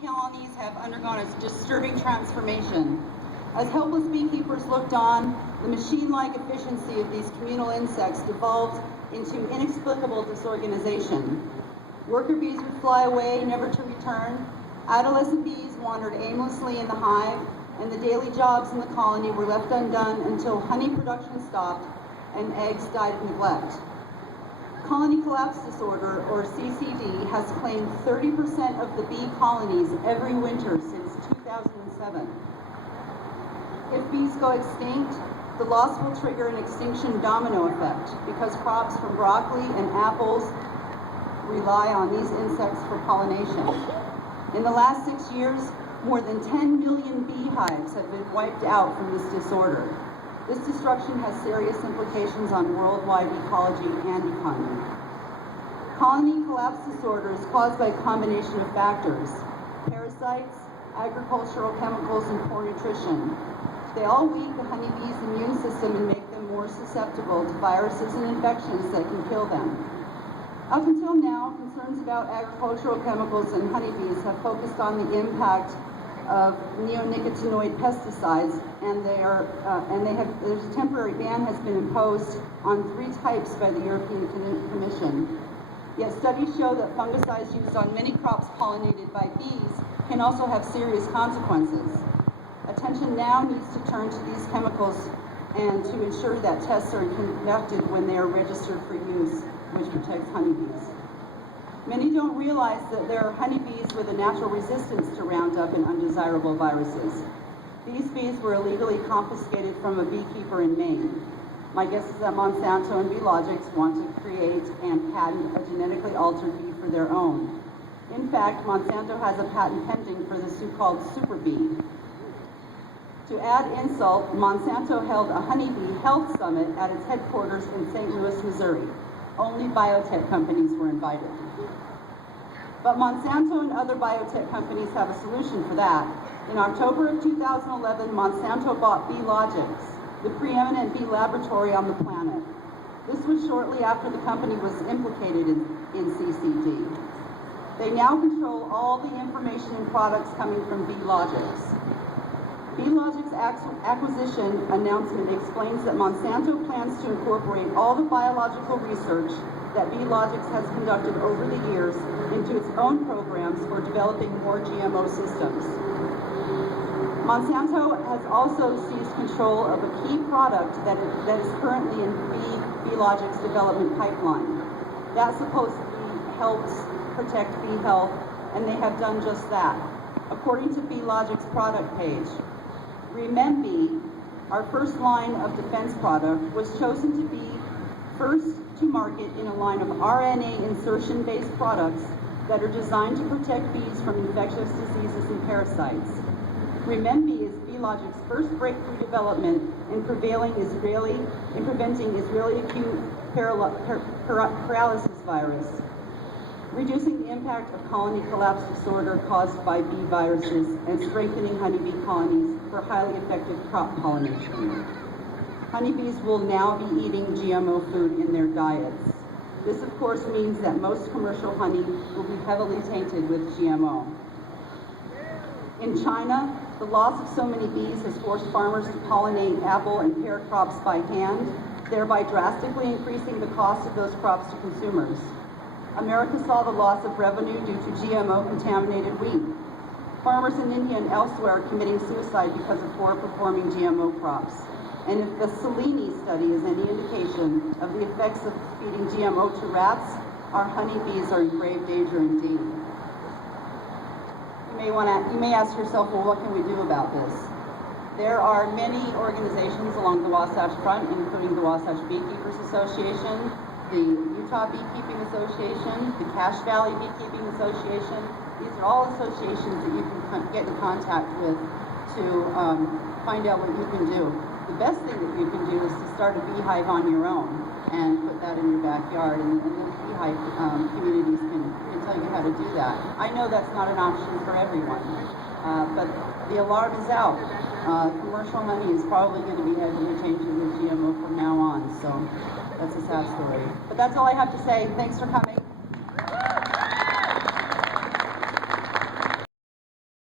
colonies have undergone a disturbing transformation. As helpless beekeepers looked on, the machine-like efficiency of these communal insects devolved into inexplicable disorganization. Worker bees would fly away, never to return. Adolescent bees wandered aimlessly in the hive, and the daily jobs in the colony were left undone until honey production stopped and eggs died of neglect. Colony collapse disorder, or CCD, has claimed 30% of the bee colonies every winter since 2007. If bees go extinct, the loss will trigger an extinction domino effect because crops from broccoli and apples rely on these insects for pollination. In the last 6 years, more than 10 million beehives have been wiped out from this disorder. This destruction has serious implications on worldwide ecology and economy. Colony collapse disorder is caused by a combination of factors: parasites, agricultural chemicals, and poor nutrition. They all weaken the honeybee's immune system and make them more susceptible to viruses and infections that can kill them. Up until now, concerns about agricultural chemicals and honeybees have focused on the impact of neonicotinoid pesticides, and there's a temporary ban has been imposed on 3 types by the European Commission. Yet studies show that fungicides used on many crops pollinated by bees can also have serious consequences. Attention now needs to turn to these chemicals and to ensure that tests are conducted when they are registered for use, which protects honeybees. Many don't realize that there are honeybees with a natural resistance to Roundup and undesirable viruses. These bees were illegally confiscated from a beekeeper in Maine. My guess is that Monsanto and Beelogics want to create and patent a genetically altered bee for their own. In fact, Monsanto has a patent pending for the so-called super bee. To add insult, Monsanto held a honeybee health summit at its headquarters in St. Louis, Missouri. Only biotech companies were invited. But Monsanto and other biotech companies have a solution for that. In October of 2011, Monsanto bought Beelogics, the preeminent bee laboratory on the planet. This was shortly after the company was implicated in CCD. They now control all the information and products coming from Beelogics. Beelogics' acquisition announcement explains that Monsanto plans to incorporate all the biological research that Beelogics has conducted over the years into its own programs for developing more GMO systems. Monsanto has also seized control of a key product that is currently in Beelogics' development pipeline. That supposedly helps protect bee health, and they have done just that. According to Beelogics' product page, Remembee, our first line of defense product, was chosen to be first to market in a line of RNA insertion-based products that are designed to protect bees from infectious diseases and parasites. Remembee is Beelogics' first breakthrough development in preventing Israeli acute paralysis virus, reducing the impact of colony collapse disorder caused by bee viruses, and strengthening honeybee colonies for highly effective crop pollination. Honeybees will now be eating GMO food in their diets. This, of course, means that most commercial honey will be heavily tainted with GMO. In China, the loss of so many bees has forced farmers to pollinate apple and pear crops by hand, thereby drastically increasing the cost of those crops to consumers. America saw the loss of revenue due to GMO-contaminated wheat. Farmers in India and elsewhere are committing suicide because of poor-performing GMO crops. And if the Selene study is any indication of the effects of feeding GMO to rats, our honeybees are in grave danger indeed. You may ask yourself, well, what can we do about this? There are many organizations along the Wasatch Front, including the Wasatch Beekeepers Association, the Utah Beekeeping Association, the Cache Valley Beekeeping Association. These are all associations that you can get in contact with to find out what you can do. The best thing that you can do is to start a beehive on your own and put that in your backyard, and those beehive communities can tell you how to do that. I know that's not an option for everyone, but the alarm is out. Commercial honey is probably going to be heavily tainted with GMO from now on, so that's a sad story. But that's all I have to say. Thanks for coming.